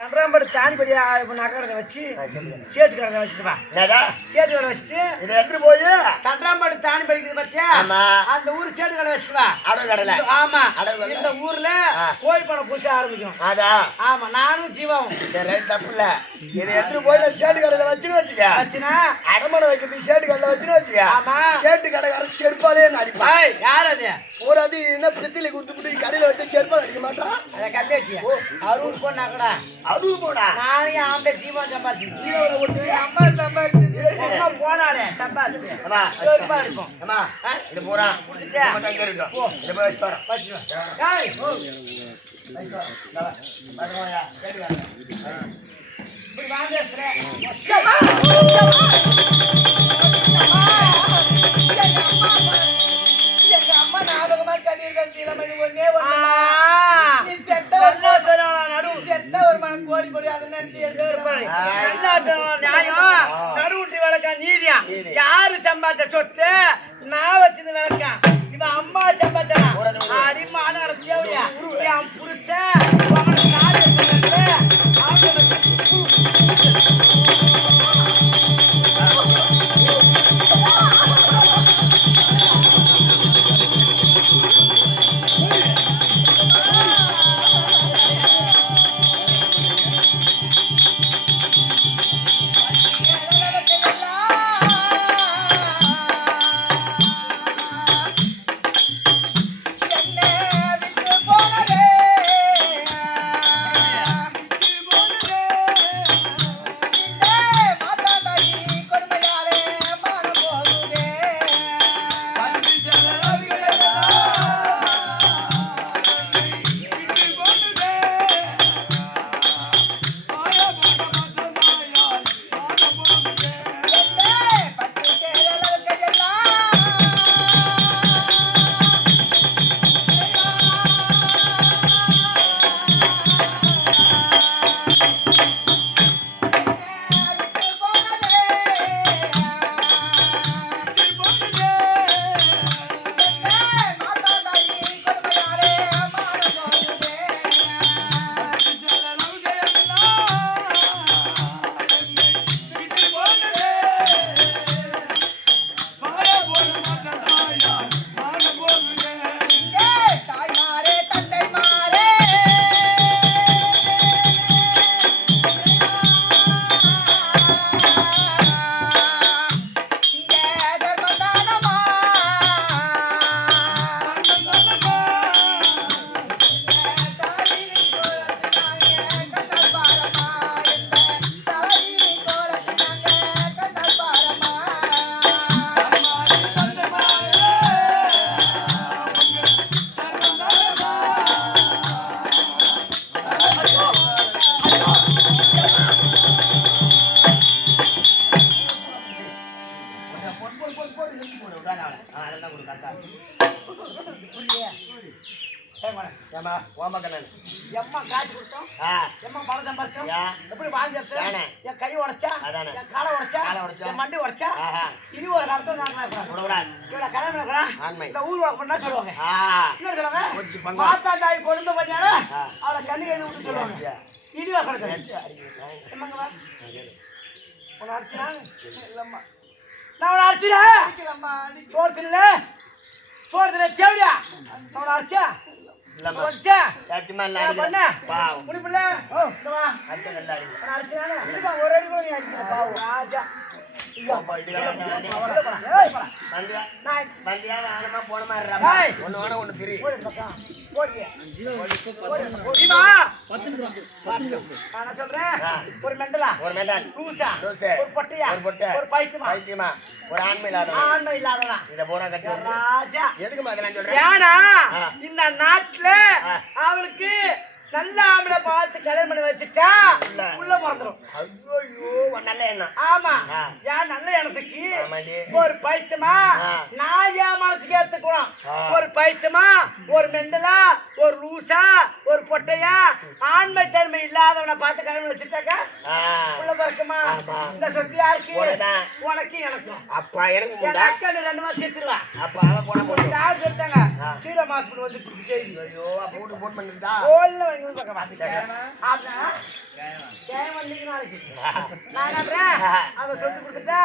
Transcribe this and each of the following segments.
கன்றாம்படி தானிப்படி நகரத்தை வச்சு சேட்டு கடை வச்சுட்டுப்பா. சேட்டு கடை வச்சுட்டு இதை எடுத்துட்டு போய் கன்றாம்படி தானி படிக்குது பத்தியா அந்த ஊர் சேட்டு கடை வச்சுட்டுவா. அடவு கடையில ஆமா இந்த ஊர்ல கோழி பண்ண பூச ஆரம்பிக்கும். ஆமா நானும் ஜீவாவும். சரி தப்பு இல்ல. இதை எடுத்துட்டு போய் சேட்டு கடையில வச்சுன்னு வச்சுக்க. வச்சுனா அடமான வைக்கிறதுக்கு சேட்டு கடையில வச்சுன்னு வச்சுக்க. ஆமா சேட்டு கடைக்கார செருப்பாலே அடிப்பா. யார் அது ஒரு அது என்ன பிரித்தில குடுத்து கடையில வச்சு செருப்பால் அடிக்க மாட்டான். அதை கல்லேட்டியா அருள் போனாக்கடா அது போடா நானே ஆம்பளை ஜீவா சம்பாதிச்சு அம்மா சம்பாதிச்சு போனாலே சம்பாதிச்சு செருப்பா அடிப்போம். அம்மா இது போறா கொடுத்துட்டேன் போ இது போய் வச்சுறோம் யாரு சம்பாதிச்ச சொத்து நான் வச்சது விளக்கான். இவன் அம்மா சம்பாதிச்சான் அடிமா நடத்தியா என் புருஷன் எம்மா காசு கொடுத்தோம் எம்மா பணம் சம்பாதிச்சோம் எப்படி வாழ்ந்துச்சேன் என் கை உடைச்சா என் காலை உடைச்சா என் மண்டி உடைச்சா இனி ஒரு காலத்தை நான் இவ்வளவு கல்யாணம் இந்த ஊர் வாக்கு பண்ணா சொல்லுவாங்க. என்ன சொல்லுவாங்க மாத்தா தாய் கொழுந்து பண்ணியால அவளை கண்ணு எழுதி விட்டு சொல்லுவாங்க. இடிவா கிடக்கு என்னங்கம்மா உன்னை அடிச்சா இல்லம்மா நான் உன்னை அடிச்சிடேன் சோறு தில்ல தேவையா நான் உன்னை அடிச்சா ஒரு மெண்டலா ஒரு பொட்டையா ஒரு பைத்தியமா ஒரு ஆண்மை இல்லாதவனா இத போறா கட்டி ராஜா எதுக்கு அதெல்லாம் சொல்றேன்? ஏன்னா இந்த நாட்டுல அவளுக்கு நல்ல ஆம்பளை பார்த்து கல்யாணம் பண்ணி வச்சுட்டா உள்ள பிறந்துரும். ஐயோ நல்ல எண்ணம். ஆமா ஏன் நல்ல எண்ணத்துக்கு ஒரு பைத்தியமா நான் என் மனசுக்கு ஏத்துக்கணும். ஒரு பைத்தியமா ஒரு மெண்டலா ஒரு லூசா ஒரு பொட்டையா ஆண்மை தன்மை இல்லாதவனை பார்த்து கல்யாணம் வச்சுட்டாக்கா உள்ள பிறக்குமா? இந்த சொத்து யாருக்கு? உனக்கு எனக்கும். அப்பா எனக்கு என் அக்கா 2 மாசம் சேர்த்துருவா. அப்பா போன யார் சேர்த்தாங்க? சீரம் ஹாஸ்பிட்டல் வந்து செய்தி. ஐயோ போட்டு போட் பண்ணிருந்தா கோல்ல வந்து பக்கம் பாத்துட்டேன். அதான் கேம் வந்தீங்க நாளைக்கு. நான் நம்பறேன். அத சொத்து கொடுத்துட்டா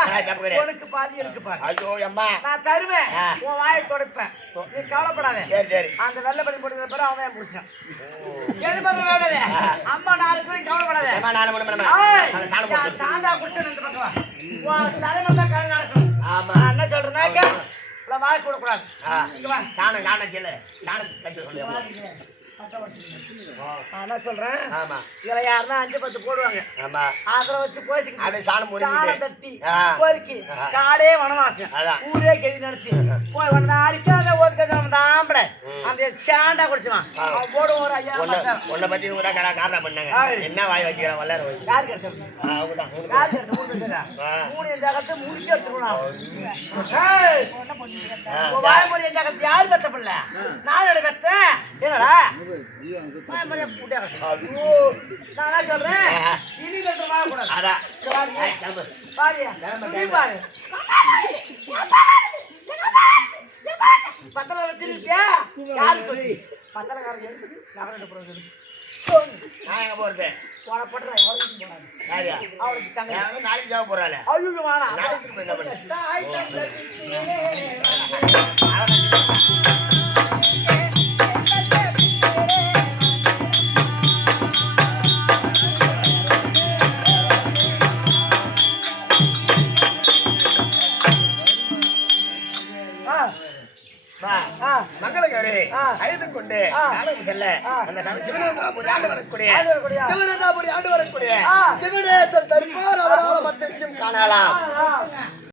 உனக்கு பாதி எனக்கு பாதி. ஐயோ அம்மா நான் தருவேன். உன் வாயை துடைப்பேன். நீ கவலைப்படாத. சரி சரி. அந்த வெள்ளை பண்ணி போட்டுக்கிற பிறகு அவன் தான் புடிச்சான். கேடு பத்திரம் வேண்டாதே. அம்மா 4 பேரும் கவலைப்படாத. அம்மா 4 மணி மணி ஏய் சாணம் போடு. சாண்டா குடிச்சு நின்று பக்கம் வா. உன் தலைமை தான் கல்யாணம் நடக்கும். ஆமா நான் என்ன சொல்றேன்னா இவ்வளோ வாழை கூடக்கூடாது. இங்க வா. சாணம் காண செல்ல சாணம் கட்டி சொல்லு. நான் என்ன சொல்றேன்? ஆமா இதுல யாருன்னா 5-10 போடுவாங்க. ஆமா அதுல வச்சு போய்ச்சிக்கிட்டு அப்படியே சாணம் சாணம் முறிக்கிட்டு தட்டி பொறுக்கி காலே வனவாசம் அதான். ஊரே கெதி நினைச்சு போய் ஒரு நாளைக்கு அந்த ஒதுக்க தாம்பட அந்த சாண்டா குடிச்சுவான். அவன் போடும் ஒரு 5000 உன்னை பத்தி இவங்க தான் காரணம் பண்ணாங்க. என்ன வாய் வச்சுக்கிறேன் வல்லார வாய். யாரு கேட்டது? அவங்க தான் யாரு கேட்டது? 3 பேரா? 3 இந்த கட்டு முடிக்க எடுத்துக்கணும். ஏய் வாய் மொழி இந்த கட்டு யாரு பெத்த பிள்ளை? நான் எடு பெத்த என்னடா வாய் மொழியை புட்டியா ஐயோ நான் என்ன சொல்றேன்? இனி கட்டு வாழக்கூடாது. அதான் பாரியா பாரு பத்தல வச்சிருக்கியா? யாரு சொல்லி பத்தலக்காரங்க நகரட்டு போறது நான் எங்க போறது போன பண்ற எவ்வளவு போறாங்க யாரியா அவளுக்கு சங்க நான் நாளைக்கு ஜாவ போறாளே ஐயோ வாடா நாளைக்கு திரும்ப என்ன பண்ணு மங்களகரி ஐந்து கொண்டு காலம் செல்ல அந்த சிவனேந்திராபுரி ஆண்டு வரக்கூடிய சிவனேந்திராபுரி ஆண்டு வரக்கூடிய சிவனேசன் தருப்பார் அவரால் மத்த விஷயம் காணலாம்.